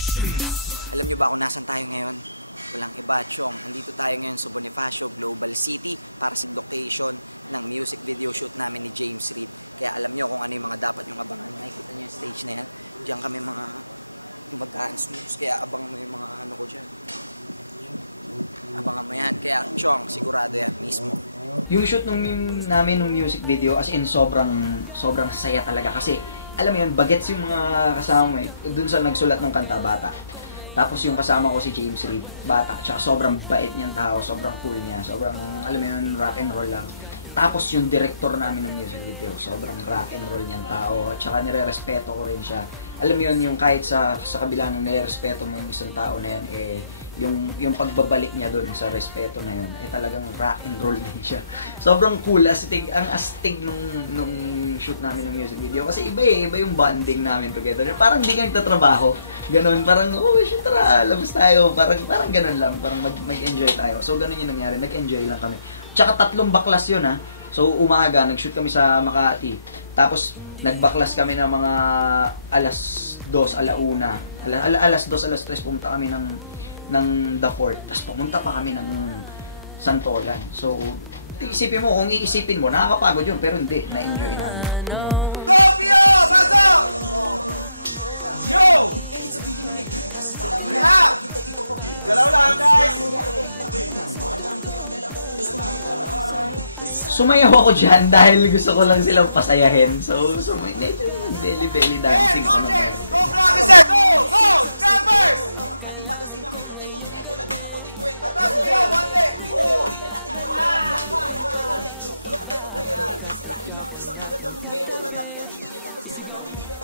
Diba kung nasa tayo ngayon, ang Ibanyo, dito tayo ngayon sa Bonifacio Global City, exploitation ng music video shoot namin ni James Reid. Kaya alam niyo kung ano yung mga dapat yung mga stage na yan. Diyan kami mga artists. Kaya kapag kaya siya, sigurado yan. Yung shoot namin ng music video, as in sobrang saya talaga. Kasi, alam mo yun, bagets yung mga kasama mo dun sa nagsulat ng kanta, Bata. Tapos yung kasama ko si James Reid, Bata. Tsaka sobrang bait niyang tao, sobrang cool niya. Sobrang, alam mo yun, rock and roll lang. Tapos yung director namin ng music video, sobrang rock and roll niyang tao. Tsaka nire-respeto ko rin siya. Alam mo yun, yung kahit sa kabila ng nire-respeto mo yung isang tao na yun, yung pagbabalik niya doon sa respeto na yun, talagang rock and roll din siya. Sobrang cool, ang astig nung shoot namin ng music video. Kasi iba yung bonding namin together. Parang hindi kami nagtatrabaho. Ganon, parang, shit, tara, labas tayo. Parang ganon lang, parang mag-enjoy tayo. So, ganon yung nangyari, nag-enjoy lang kami. Tsaka 3 baklas yun, ha. So, umaga, nag-shoot kami sa Makati. Tapos, nagbaklas kami ng mga alas 2, alauna. Alas 2, alas 3, pumunta kami ng The Port. Tapos pumunta pa kami ng Santolan. So, isipin mo, kung iisipin mo, nakakapagod yun, pero hindi, na-enjoy naman. Sumayaw ako dyan dahil gusto ko lang silang pasayahin. So medyo belly dancing ako ng ngayon. Ikaw ang aking katabi, isigaw mo.